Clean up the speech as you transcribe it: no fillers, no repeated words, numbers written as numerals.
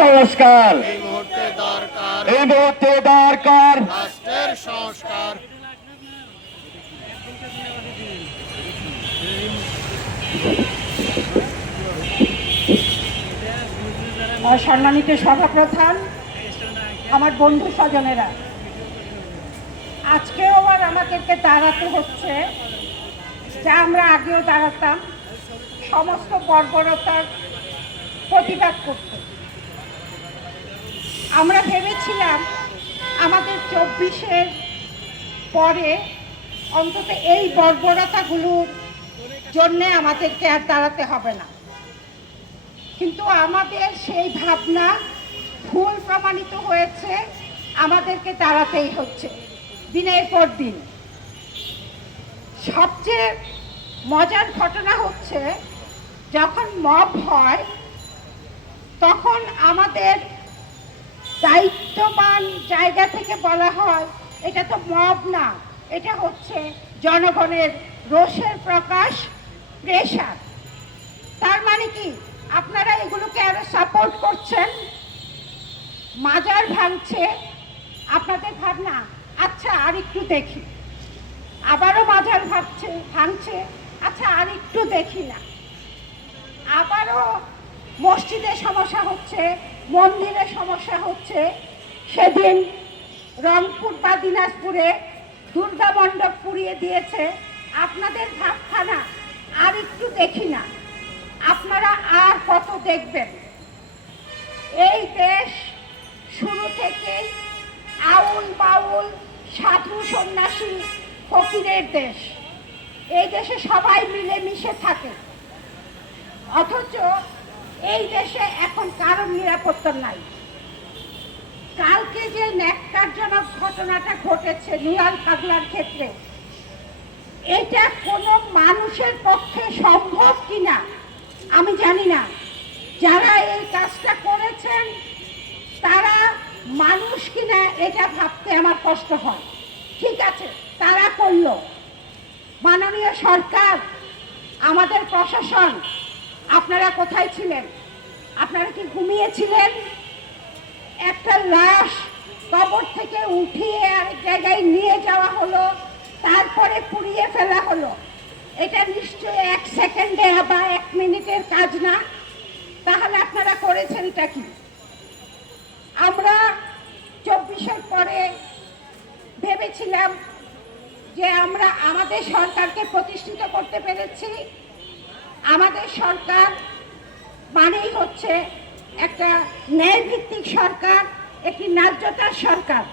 সংস্কার এই মুহূর্তে দরকার রাষ্ট্রের সংস্কার। সম্মানিত সভাপ্রধান, আমার বন্ধু স্বজনেরা, আজকেও আবার আমাদেরকে দাঁড়াতে হচ্ছে, যা আমরা আগেও দাঁড়াতাম, সমস্ত বর্বরতার প্রতিবাদ করতে। আমরা ভেবেছিলাম আমাদের 24-এর পরে অন্তত এই বর্বরতাগুলোর জন্যে আমাদেরকে আর দাঁড়াতে হবে না, কিন্তু আমাদের সেই ভাবনা ভুল প্রমাণিত হয়েছে। আমাদেরকে দাঁড়াতেই হচ্ছে দিনের পর দিন। সবচেয়ে মজার ঘটনা হচ্ছে, যখন মব হয় তখন আমাদের দায়িত্ববান জায়গা থেকে বলা হয় এটা তো মব না, এটা হচ্ছে জনগণের রোষের প্রকাশ, প্রেশার। তার মানে কি আপনারা এগুলোকে আরো সাপোর্ট করছেন? মাজার ভাঙছে, আপনাদের ভাবনা আচ্ছা আর একটু দেখি, আবারও মাজার ভাঙছে, আচ্ছা আর একটু দেখি না, আবারও মসজিদে সমস্যা হচ্ছে, মন্দিরে সমস্যা হচ্ছে। সেদিন রংপুর বা দিনাজপুরে দুর্গা মণ্ডপ পুড়িয়ে দিয়েছে, আপনাদের ভাবখানা আর একটু দেখি না। আপনারা আর কত দেখবেন? এই দেশ শুরু থেকেই আউল বাউল সাধু সন্ন্যাসী ফকিরের দেশ। এই দেশে সবাই মিলেমিশে থাকে, অথচ এই দেশে এখন কারোর নিরাপত্তা নাই। কালকে যে ন্যাক্কারজনক ঘটনাটা ঘটেছে নুরাল পাগলার ক্ষেত্রে, এটা কোনো মানুষের পক্ষে সম্ভব কিনা আমি জানি না। যারা এই কাজটা করেছেন তারা মানুষ কিনা এটা ভাবতে আমার কষ্ট হয়। ঠিক আছে, তারা করলো। মাননীয় সরকার, আমাদের প্রশাসন, আপনারা কোথায় ছিলেন? আপনারা কি ঘুমিয়েছিলেন? একটা লাশ কবর থেকে উঠিয়ে আরেক জায়গায় নিয়ে যাওয়া হলো, তারপরে পুড়িয়ে ফেলা হলো। এটা নিশ্চয়ই 1 সেকেন্ডে বা 1 মিনিটের কাজ না। তাহলে আপনারা করেছেনটা কি? আমরা 24-এর পরে ভেবেছিলাম যে আমরা আমাদের সরকারকে প্রতিষ্ঠিত করতে পেরেছি। আমাদের সরকার মানেই হচ্ছে একটা ন্যায়ভিত্তিক সরকার, একটি ন্যায্যতার সরকার।